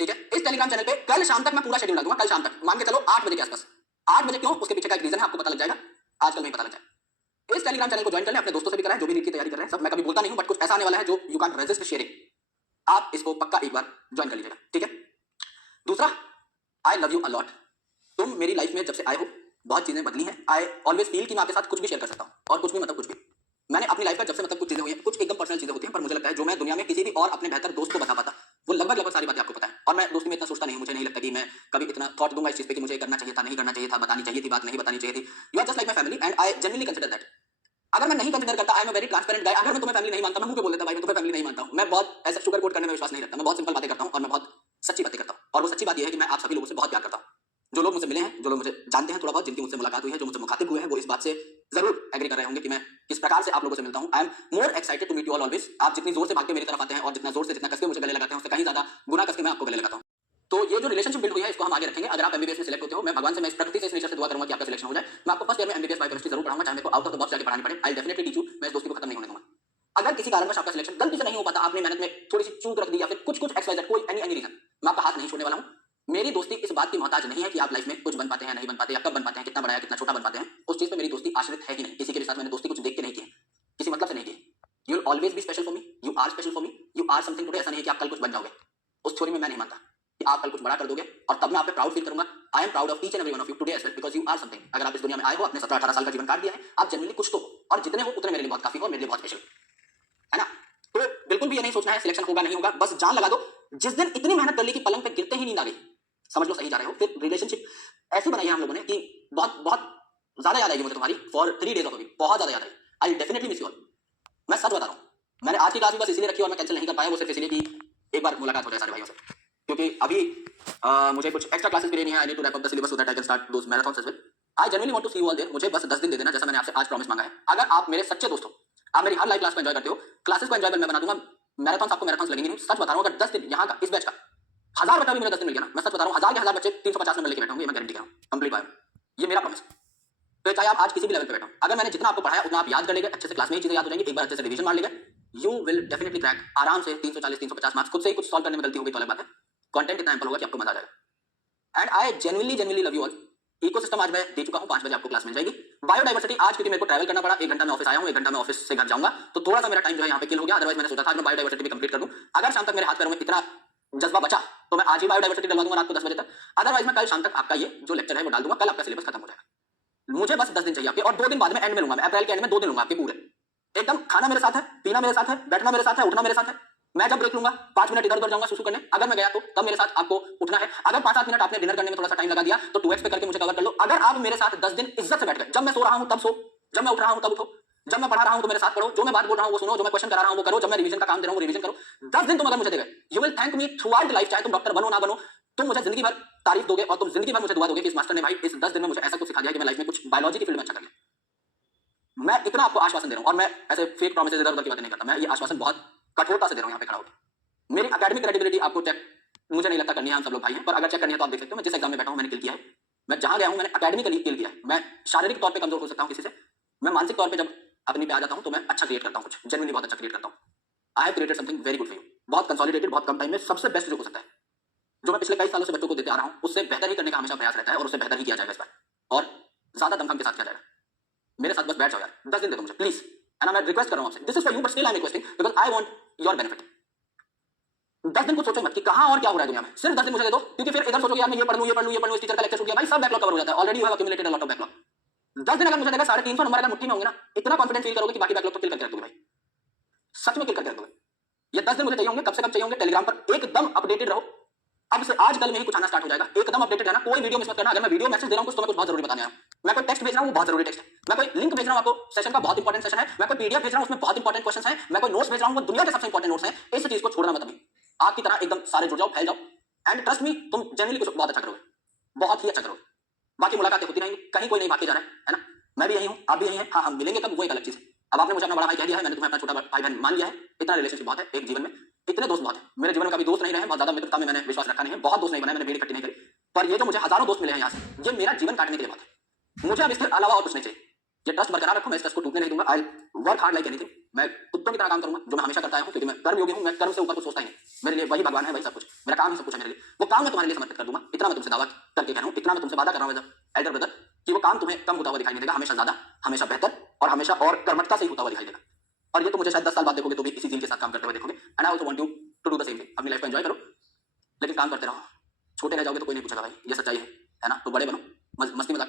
ठीक है। इस टेलीग्राम चैनल पे कल शाम तक मैं पूरा शेड्यूल डाल दूंगा, कल शाम तक मान के चलो 8 बजे के आसपास। 8 बजे क्यों, उसके पीछे का एक रीजन है, आपको पता लग जाएगा, आजकल नहीं पता लग जाएगा। इस टेलीग्राम चैनल को ज्वाइन कर लें, अपने दोस्तों से भी कराएं, जो भी नीट की तैयारी कर रहे हैं सब। मैं कभी बोलता नहीं हूं, बट कुछ ऐसा आने वाला है जो यू कैन रेजिस्ट शेयरिंग, आप इसको पक्का एक बार ज्वाइन कर लीजिएगा, ठीक है। दूसरा, आई लव यू अलॉट। तुम मेरी लाइफ में जब से आए हो बहुत चीजें बदली हैं। आई ऑलवेज फील कि मैं आपके साथ कुछ भी शेयर कर सकता हूं, और कुछ भी मतलब कुछ भी। मैंने अपनी लाइफ का जब से मतलब कुछ चीजें हुई हैं, कुछ एकदम पर्सनल चीजें होती हैं, पर मुझे लगता है जो मैं दुनिया में किसी भी और अपने बेहतर दोस्त को बता पाता, वो लगभग सारी बातें आपको पता है। और मैं दोस्ती में इतना सोचता नहीं हूं, मुझे नहीं लगता कि मैं कभी इतना थॉट दूंगा इस चीज पे कि मुझे करना चाहिए था, नहीं करना चाहिए था, बतानी चाहिए थी बात, नहीं बतानी चाहिए थी। You are just like my family and I genuinely consider that. अगर मैं नहीं कंसीडर करता, I am a very transparent guy. अगर मैं तुम्हें फैमिली नहीं मानता, मैं मुंह पे बोल देता भाई मैं तुम्हें फैमिली नहीं मानता हूं। मैं बहुत ऐसा शुगर कोट करने में विश्वास नहीं रखता, मैं बहुत सिंपल बातें करता हूं और मैं बहुत सच्ची बातें करता हूं। और वो सच्ची बात यह है कि मैं आप सभी लोगों से बहुत प्यार करता हूं। जो लोग मुझसे मिले हैं, जो लोग मुझे जानते हैं थोड़ा बहुत, जिनकी मुझसे मुलाकात हुई है, जो मुझसे मुखातिब हुए हैं, वो इस बात से जरूर एग्री कर रहे होंगे कि मैं किस प्रकार से आप लोगों से मिलता हूं। I am more excited to meet you all always. आप जितनी जोर से भाग के मेरी तरफ आते हैं और जितना जोर से जितना कसके मुझे गले लगाते हैं, उससे कहीं ज्यादा गुना कसके मैं आपको गले लगाता हूं। तो ये जो रिलेशनशिप बिल्ड हुई है, इसको हम आगे रखेंगे। अगर आप एमबीबीएस में सिलेक्ट होते हो, मैं भगवान से, मैं इस प्रकृति से, इस नेचर से दुआ करूंगा कि आपका सिलेक्शन हो जाए। मैं आपको फर्स्ट ईयर में एमबीबीएस बायोकेमिस्ट्री जरूर पढ़ाऊंगा, चाहे मेरे को आउट ऑफ द बॉक्स जाके पढ़ानी पड़े। आई डेफिनेटली टीच यू, मैं इस दोस्ती को खत्म नहीं होने दूंगा। अगर किसी कारणवश आपका सिलेक्शन गलती से नहीं हो पाता, आपने मेहनत में थोड़ी सी चूक रख दी या फिर कुछ एक्सवाइजेड कोई एनी रीजन, मैं आपका हाथ नहीं छोड़ने वाला हूं। मेरी दोस्ती इस बात की मोहताज नहीं है कि आप लाइफ में कुछ बन पाते हैं, नहीं बन पाते, या कब बन पाते हैं, कितना बड़ा या कितना छोटा बन पाते हैं। उस चीज पे मेरी दोस्ती आश्रित है ही नहीं। किसी के साथ मैंने दोस्ती कुछ देख के नहीं की है, किसी मतलब से नहीं की। You will always be special for me, you are special for me, you are something today. ऐसा नहीं है कि आप कल कुछ बन जाओगे, उस थ्योरी में मैं नहीं मानता कि आप कल कुछ बड़ा कर दोगे और तब मैं आप पे प्राउड फील करूंगा। I am proud of each and every one of you today as well, because you are something. अगर आप इस दुनिया में आए हो, अपने 17-18 साल का जीवन काट दिया है, आप जेन्युइनली कुछ तो हो, और जितने हो उतने मेरे लिए बहुत काफी हो और मेरे लिए बहुत स्पेशल है ना। तो बिल्कुल भी ये नहीं सोचना है सिलेक्शन होगा नहीं होगा, बस जान लगा दो। जिस दिन इतनी मेहनत कर ली कि पलंग पे गिरते ही नींद आ गई, समझ लो सही जा रहे हो। फिर रिलेशनशिप ऐसी बनाई है हम लोगों ने कि बहुत बहुत ज्यादा याद आएगी मुझे तुम्हारी, for 3 days of a week, बहुत ज्यादा याद आएगी। I definitely miss you all. मैं सच बता रहा हूं, मैंने आज की क्लास भी बस इसीलिए रखी और मैं कैंसिल नहीं कर पाया, वो सिर्फ इसलिए कि एक बार मुलाकात हो जाए सारे भाइयों से, क्योंकि अभी मुझे कुछ एक्स्ट्रा क्लासेस भी लेनी है। I need to wrap up the syllabus so that I can start those marathons as well. I genuinely want to see you all there. मुझे बस 10 दिन दे देना, जैसा मैंने आपसे आज प्रॉमिस मांगा है। अगर आप मेरे सच्चे दोस्त हो, आप मेरी हर लाइव क्लास को एंजॉय करते हो, क्लासेस को एंजॉयबल मैं बना दूंगा। मैराथन्स आपको मैराथन्स लगेंगे नहीं, सच बता रहा हूं। अगर 10 दिन यहाँ का, इस बैच का 1000 बच्चा भी मुझे 10 दिन मिल गया ना, मैं सच बता रहा हूं, 1000 के 1000 बच्चे 350 नंबर लेके बैठे होंगे, मैं गारंटी कर रहा हूं, कंप्लीट बाय। ये मेरा प्रॉमिस। तो चाहे आप आज किसी भी लेवल पे बैठो, अगर मैंने जितना आपको पढ़ाया उतना आप याद कर लेंगे, अच्छे से क्लास में ही चीजें याद हो जाएंगी, एक बार अच्छे से रिवीजन मार लेंगे, यू विल डेफिनेटली क्रैक आराम से 340-350 मार्क्स। खुद से ही कुछ सॉल्व करने में गलती हो गई तो अलग बात है, कंटेंट इतना एम्पल होगा कि आपको मजा आ जाएगा। And I genuinely love you all. Ecosystem आज मैं दे चुका हूं, 5 बजे आपको क्लास मिल जाएगी। बायोडाइवर्सिटी आज क्योंकि मेरे को ट्रैवल करना पड़ा, 1 घंटा मैं ऑफिस आया हूं, 1 घंटा मैं ऑफिस से घर जाऊंगा, तो थोड़ा सा मेरा टाइम जो है यहाँ पे किल हो गया। अदरवाइज मैंने सोचा था कि मैं बायोडाइवर्सिटी भी कंप्लीट कर दूं। अगर शाम तक मेरे हाथ पैरों में इतना जज्बा बचा तो मैं आज ही बायोडाइवर्सिटी डलवा दूंगा रात को 10 बजे तक। अदरवाइज मैं कल शाम तक आपका ये जो लेक्चर है वो डाल दूंगा, कल आपका सिलेबस खत्म हो जाएगा। मुझे बस 10 दिन चाहिए आपके, और 2 दिन बाद में एंड में लूंगा मैं, अप्रैल के एंड में 2 दिन लूंगा आपके पूरे। एकदम खाना मेरे साथ है, पीना मेरे साथ है, बैठना मेरे साथ है, उठना मेरे साथ है। मैं जब ब्रेक लूंगा 5 मिनट इधर उधर जाऊंगा सुसु करने, अगर मैं गया तो तब मेरे साथ आपको उठना है। अगर 5-7 मिनट आपने डिनर करने में थोड़ा सा टाइम लगा दिया तो 2x पे करके मुझे कवर कर लो। अगर आप मेरे साथ 10 दिन इज्जत से बैठ गए, जब मैं सो रहा हूं तब सो, जब मैं उठ रहा हूं तब उठो, जब मैं पढ़ा रहा हूं तो मेरे साथ पढ़ो, जो मैं बात बोल रहा हूं वो सुनो, जो मैं क्वेश्चन करा रहा हूं वो करो, जब मैं रिवीजन का काम दे रहा हूं वो रिवीजन करो। 10 दिन तुम अगर मुझे देगे, you will thank me through out life. चाहे तुम डॉक्टर बनो ना बनो, तुम मुझे जिंदगी भर तारीफ दोगे और तुम जिंदगी भर मुझे दुआ दोगे कि इस मास्टर ने भाई इस 10 दिन में मुझे ऐसा कुछ सिखा दिया कि मैं लाइफ में कुछ बायोलॉजी की फील्ड में अच्छा कर लिया। मैं इतना आपको आश्वासन दे रहा हूं, और मैं ऐसे फेक प्रॉमिसेस इधर उधर की बातें नहीं करता। मैं ये आश्वासन बहुत कठोरता से दे रहा हूं यहाँ पे खड़ा होकर। मेरी एकेडमिक क्रेडिबिलिटी आपको चेक मुझे नहीं लगता करनी है, हम सब लोग भाई हैं, पर अगर चेक करनी है तो आप देख सकते हो मैं जिस एग्जाम में बैठा हूं मैंने किल किया है। मैं जहां गया हूं मैंने एकेडमिकली किल किया है। मैं शारीरिक तौर पे कमजोर हो सकता हूं किसी से, मैं मानसिक तौर पे जब अपनी पे आ जाता हूं तो मैं अच्छा क्रिएट करता हूं, कुछ जेन्युइनली बहुत अच्छा क्रिएट करता हूं। I have created something very good for you, बहुत कंसोलिडेटेड, बहुत कम टाइम में सबसे बेस्ट जो हो सकता है, जो मैं पिछले कई सालों से बच्चों को देते आ रहा हूं, उससे बेहतर ही करने का हमेशा प्रयास रहता है और उससे बेहतर ही किया जाएगा इस बार, और ज्यादा दमखम के साथ किया जाएगा। मेरे साथ बस बैठ जाओ यार, 10 दिन दे दो मुझे प्लीज। एंड मैं रिक्वेस्ट कर रहा हूं आपसे, this is for you but still I am requesting because I want your benefit. 10 दिन कुछ सोचो मत कि कहां और क्या हो रहा है दुनिया में, सिर्फ 10 दिन मुझे दे दो, क्योंकि फिर इधर सोचोगे यार मैं ये पढ़ लूं, इस टीचर का लेक्चर छूट गया, भाई सब बैकलॉग कवर हो जाता है। Already you have accumulated a lot of backlog. 10 दिन अगर मुझे देगा 350 नंबर अगर मुट्ठी में होंगे ना, इतना कॉन्फिडेंस फील करोगे कि बाकी बैकलॉग तो किल करके रख दोगे भाई, सच में किल करके रख दोगे। ये 10 दिन मुझे चाहिए होंगे, कब से कब चाहिए होंगे, टेलीग्राम पर एकदम अपडेटेड रहो। अब से आज कल में ही कुछ आना स्टार्ट हो जाएगा, एकदम अपडेटेड रहना, कोई वीडियो मिस मत करना। अगर मैं वीडियो मैसेज दे रहा हूं कुछ तो मैं कुछ बहुत जरूरी बताने आया हूं। मैं कोई टेक्स्ट भेज रहा हूं वो बहुत जरूरी टेक्स्ट है, मैं कोई लिंक भेज रहा हूं आपको सेशन का बहुत इंपॉर्टेंट सेशन है, मैं कोई पीडीएफ भेज रहा हूं उसमें बहुत इंपॉर्टेंट क्वेश्चंस हैं, मैं कोई नोट्स भेज रहा हूं वो दुनिया के सबसे इंपॉर्टेंट नोट्स हैं। इस चीज को छोड़ना मत अभी, आपकी तरह एकदम सारे जुड़ जाओ, फैल जाओ, एंड ट्रस्ट मी तुम जेन्युइनली कुछ बहुत अच्छा करोगे, बहुत ही अच्छा करोगे। बाकी मुलाकातें होती रहेंगी, कहीं कोई नहीं भाग के जा रहा है ना, मैं भी यही हूं, आप भी यही हैं। हाँ हम मिलेंगे कब वो एक अलग चीज है। अब आपने मुझे अपना बड़ा भाई कह दिया है, मैंने तुम्हें अपना छोटा भाई बहन मान लिया है। इतना रिलेशनशिप बहुत है एक जीवन में, इतने दोस्त बहुत है। मेरे जीवन में कभी दोस्त नहीं रहे, बहुत ज्यादा मित्रता में मैंने विश्वास रखा नहीं है, बहुत दोस्त नहीं बनाए, मैंने भीड़ इकट्ठी नहीं करी, पर ये जो मुझे हजारों दोस्त मिले हैं यहाँ से, ये मेरा जीवन काटने के लिए बात है। मुझे अब इसके अलावा और कुछ नहीं चाहिए। ये ट्रस्ट बरकरार रखो, मैं इस ट्रस्ट को टूटने नहीं दूंगा। I work hard like anything, मैं कुत्तों की तरह काम करूंगा जो मैं हमेशा करता आया हूं, क्योंकि मैं कर्मयोगी हूं। मैं कर्म से ऊपर कुछ सोचता ही नहीं। मेरे लिए वही भगवान है, वही सब कुछ। मेरा काम ही सब कुछ है मेरे लिए। वो काम मैं तुम्हारे लिए समर्पित कर दूंगा। इतना मैं तुमसे दावा करके कह रहा हूं, इतना मैं तुमसे वादा कर रहा हूं एल्डर ब्रदर, कि वो काम तुम्हें कम होता हुआ दिखाई नहीं देगा, हमेशा ज्यादा, हमेशा बेहतर और हमेशा और कर्मठता से ही होता हुआ दिखाई देगा। और ये तो मुझे शायद 10 साल बाद देखोगे तो भी इसी जील के साथ काम करते हुए देखोगे। And I also want you to do the same thing. अपनी लाइफ को एंजॉय करो, लेकिन काम करते रहो। छोटे रह जाओगे तो कोई नहीं पूछेगा भाई, ये सच्चाई है ना? तो बड़े बनो, मस्ती मजाक